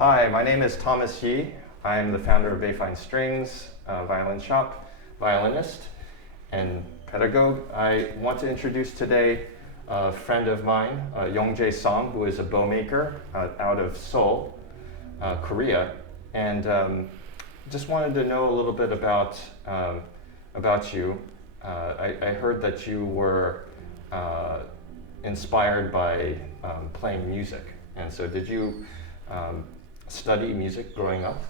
Hi, my name is Thomas Yee. I'm the founder of Bayfine Strings, violin shop, Violinist, and Pedagogue. I want to introduce today a friend of mine, Yongje Song, who is a bowmaker out of Seoul, Korea, and just wanted to know a little bit about you. I heard that you were inspired by playing music, and so did you study music growing up?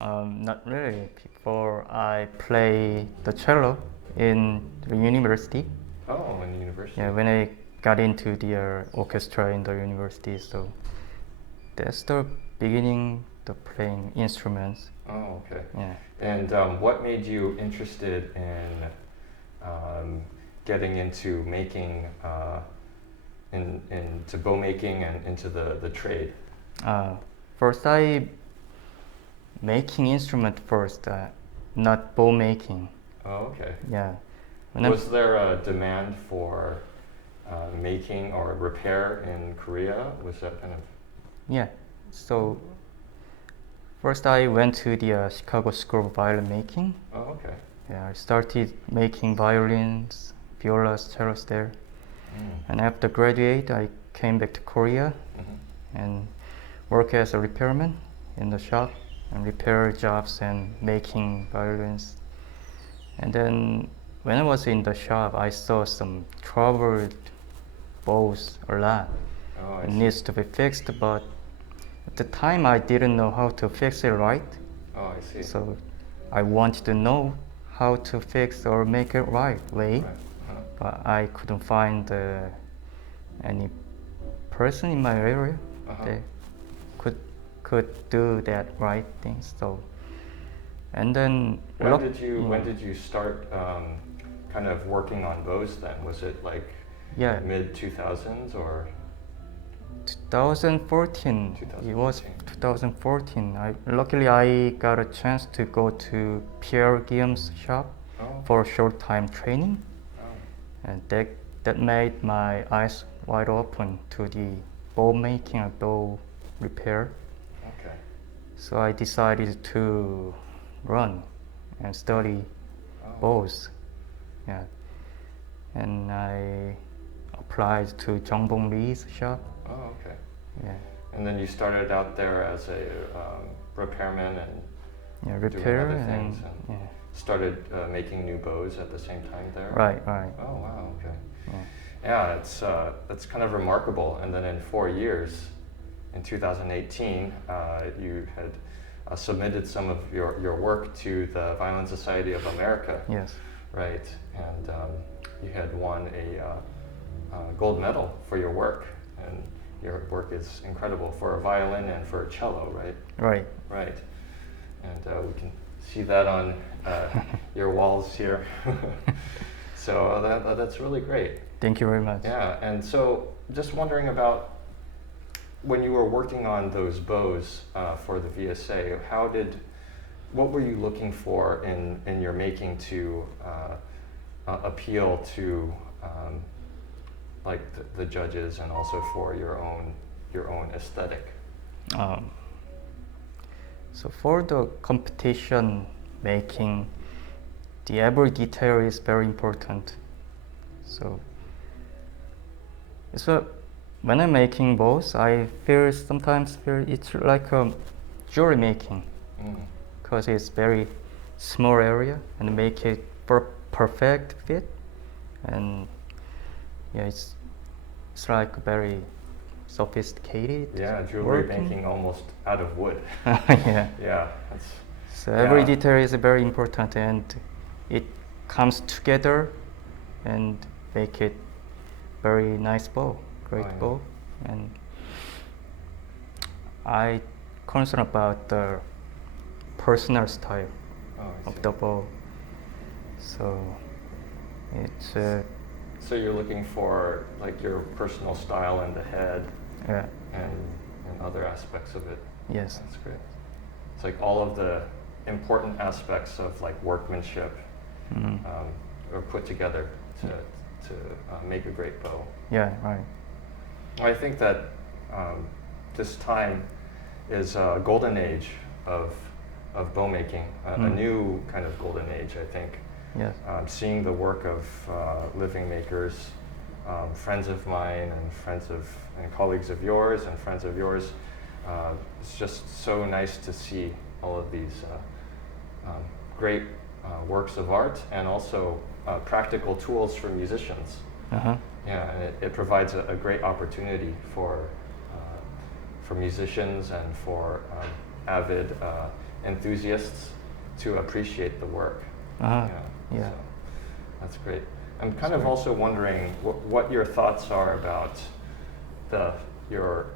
Not really. Before I play the cello in the university. Oh, in university. Yeah, when I got into the orchestra in the university, so that's the beginning of playing instruments. Oh, okay. Yeah. And what made you interested in getting into making, into bow making and into the trade? First, I making instrument first, not bow making. Oh, okay. Yeah. Was there a demand for making or repair in Korea? Was that kind of? Yeah. So first, I went to the Chicago School of Violin Making. Oh, okay. Yeah, I started making violins, violas, cellos there. And after graduate, I came back to Korea and work as a repairman in the shop and repair jobs and making violins. And then when I was in the shop, I saw some troubled bows a lot. Oh, It needs to be fixed, but at the time I didn't know how to fix it right. Oh, I see. So I wanted to know how to fix or make it right way, but I couldn't find any person in my area that could do that right thing. So, and then when did you start kind of working on bows then? Was it like mid 2000s or 2014? It was 2014. Luckily I got a chance to go to Pierre Guillaume's shop for a short time training, and that made my eyes wide open to the bow making and bow repair. Okay. So I decided to run and study bows. Yeah. And I applied to Jeongbong Lee's shop. Oh, okay. Yeah. And then you started out there as a repairman and repair doing other things and started making new bows at the same time there? Right. Oh, wow, okay. Yeah, it's kind of remarkable. And then in 4 years, in 2018, you had submitted some of your work to the Violin Society of America. Yes. Right, and you had won a gold medal for your work, and your work is incredible for a violin and for a cello, right? Right. And we can see that on your walls here. So that's really great. Thank you very much. Yeah, and so just wondering about when you were working on those bows for the VSA, what were you looking for in your making to appeal to like the judges and also for your own aesthetic? So for the competition making, the every detail is very important. So when I'm making bows, I sometimes feel it's like jewelry making, because it's very small area and make it perfect fit, and it's like very sophisticated. Yeah, jewelry making almost out of wood. Yeah. So every detail is very important, and it comes together and make it very nice bow, great bow. And I concern about the personal style of the bow. So it's so you're looking for like your personal style in the head, and other aspects of it. Yes, that's great. It's like all of the important aspects of like workmanship are put together to make a great bow. Yeah, right. I think that this time is a golden age of bow making, a new kind of golden age, I think. Yes. Seeing the work of living makers, friends of mine and colleagues of yours and friends of yours. It's just so nice to see all of these great works of art and also practical tools for musicians. Uh-huh. Yeah, and it provides a great opportunity for musicians and for avid enthusiasts to appreciate the work. Uh-huh. Yeah. So that's great. I'm kind of also wondering what your thoughts are about your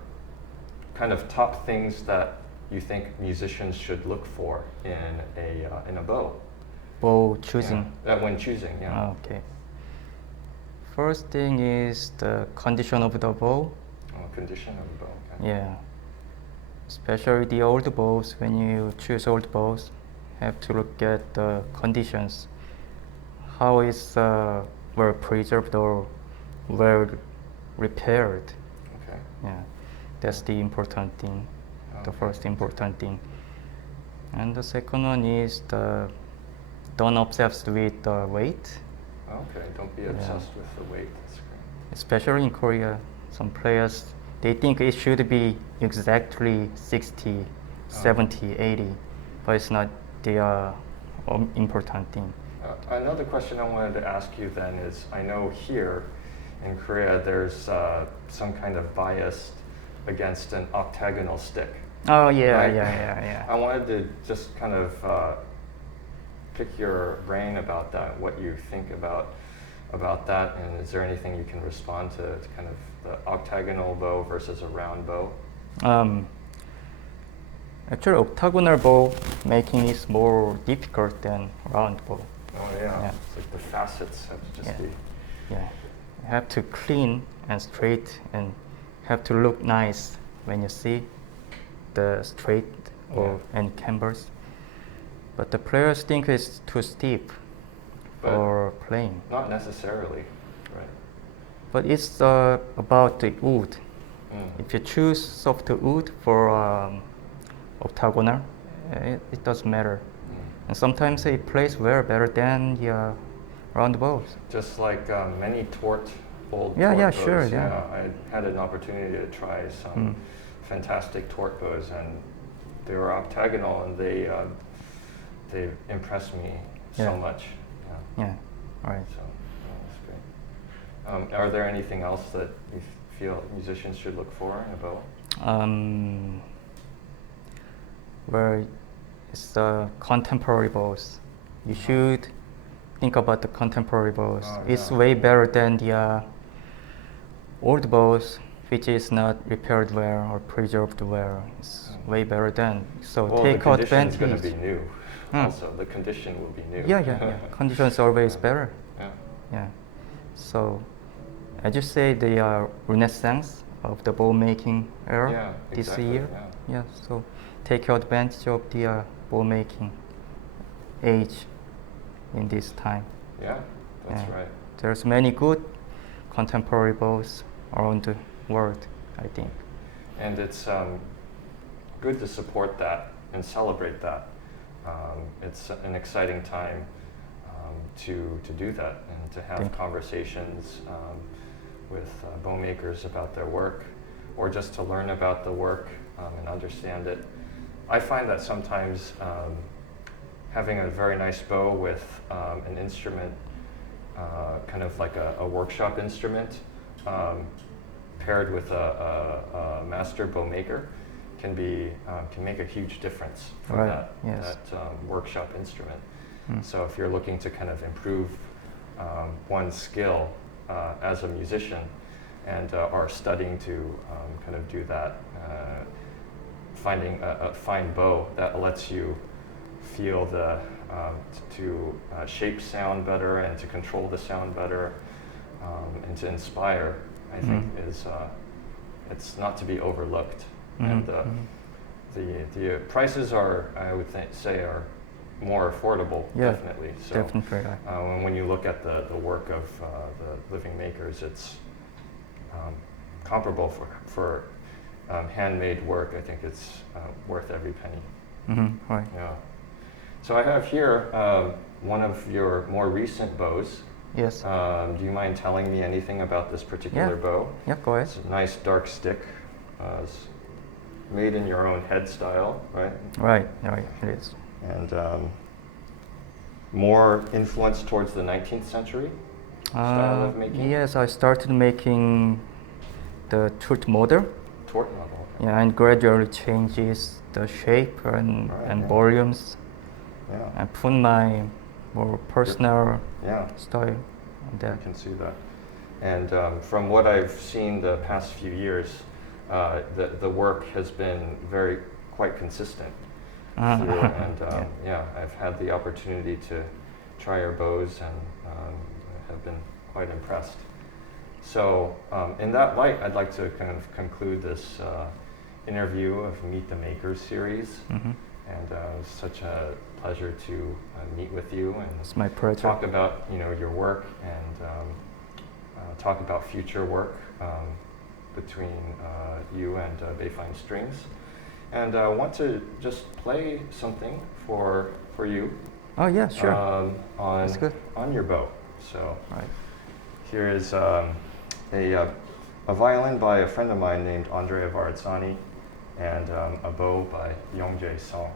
kind of top things that you think musicians should look for in a bow. Bow choosing. Yeah, when choosing, yeah. Okay. First thing is the condition of the bow. Oh, condition of the bow. Okay. Yeah. Especially the old bows, when you choose old bows, have to look at the conditions. How is well preserved or well repaired? Okay. Yeah, that's the important thing. The Okay. first important thing. And the second one is don't obsess with the weight. Okay, don't be obsessed with the weight. That's great. Especially in Korea, some players, they think it should be exactly 60, 70, 80, but it's not the important thing. Another question I wanted to ask you then is, I know here in Korea there's some kind of bias against an octagonal stick. Oh yeah, Right? yeah. I wanted to just kind of pick your brain about that, what you think about that, and is there anything you can respond to kind of the octagonal bow versus a round bow? Actually, octagonal bow making is more difficult than round bow. Oh yeah. It's like the facets have to just be. Yeah, you have to clean and straight, and have to look nice when you see the straight and canvas. But the players think it's too steep for playing. Not necessarily, right? But it's about the wood. If you choose soft wood for octagonal, it doesn't matter. And sometimes it plays well better than the round bows. Just like many old Yeah, tort yeah, bows. sure, yeah. I had an opportunity to try some fantastic tort bows, and they were octagonal, and they impressed me so much. Yeah, right. So that's great. Are there anything else that you feel musicians should look for in a bow? Well, it's the contemporary bows. You should think about the contemporary bows. It's way better than the old bows, which is not repaired well or preserved well. It's way better than. So take the advantage. condition is going to be new. Also, the condition will be new. Yeah. Conditions always better. Yeah. So, as you say, the renaissance of the bow making era this year. Yeah. So take advantage of the bow making age in this time. Yeah, that's right. There's many good contemporary bows around the world, I think. And it's good to support that and celebrate that. It's an exciting time to do that and to have conversations with bow makers about their work, or just to learn about the work and understand it. I find that sometimes having a very nice bow with an instrument, kind of like a workshop instrument, paired with a master bow maker, can make a huge difference for that workshop instrument. So if you're looking to kind of improve one's skill as a musician and are studying to kind of do that, finding a fine bow that lets you feel to shape sound better and to control the sound better and to inspire, I think it's not to be overlooked. And the prices are, I would say, are more affordable, definitely. So definitely. when you look at the work of the living makers, it's comparable for handmade work, I think it's worth every penny. Mm-hmm. Right. Yeah. So I have here one of your more recent bows. Yes. Do you mind telling me anything about this particular bow? Yeah, go ahead. It's a nice dark stick. It's made in your own head style, right? Right, it is. And more influence towards the 19th century style of making? Yes, I started making the tooth model. Tort model. Yeah, and gradually changes the shape and volumes. Yeah. And put my more personal style on that. I can see that. And from what I've seen the past few years, the work has been quite consistent. Through, and I've had the opportunity to try your bows and have been quite impressed. So in that light, I'd like to kind of conclude this interview of Meet the Makers series. Mm-hmm. And it was such a pleasure to meet with you and it's my pleasure. Talk about your work and talk about future work between you and Bayfine Strings. And I want to just play something for you. Oh yeah, sure. That's good. On your bow. So here is a violin by a friend of mine named Andrea Varazzani, and a bow by Yongje Song.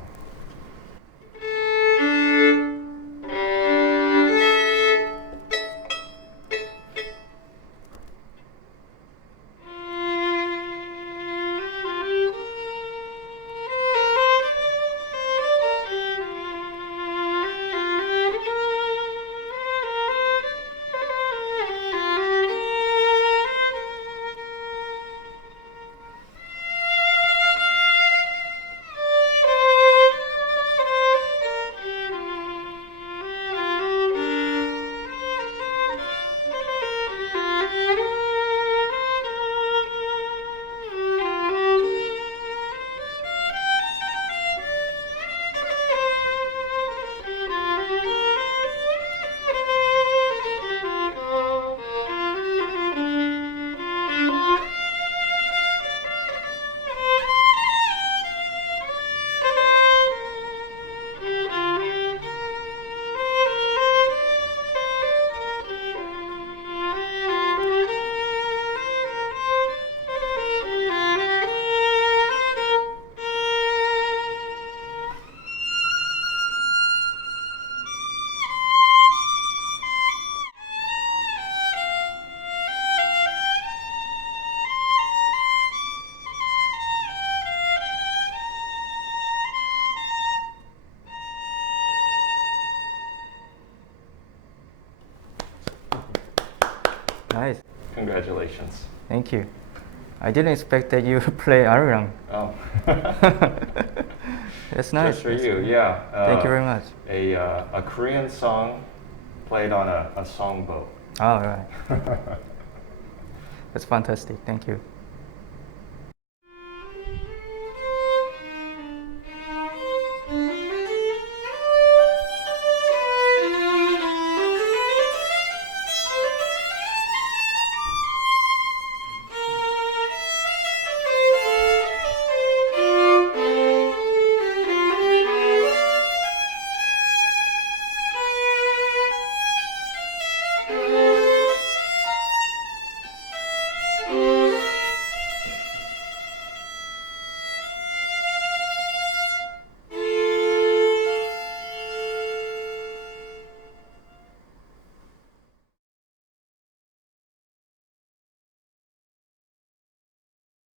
Nice. Congratulations. Thank you. I didn't expect that you play irig. Oh. That's nice. Just for you, yeah. Thank you very much. A Korean song played on a songboat. Oh, right. That's fantastic. Thank you.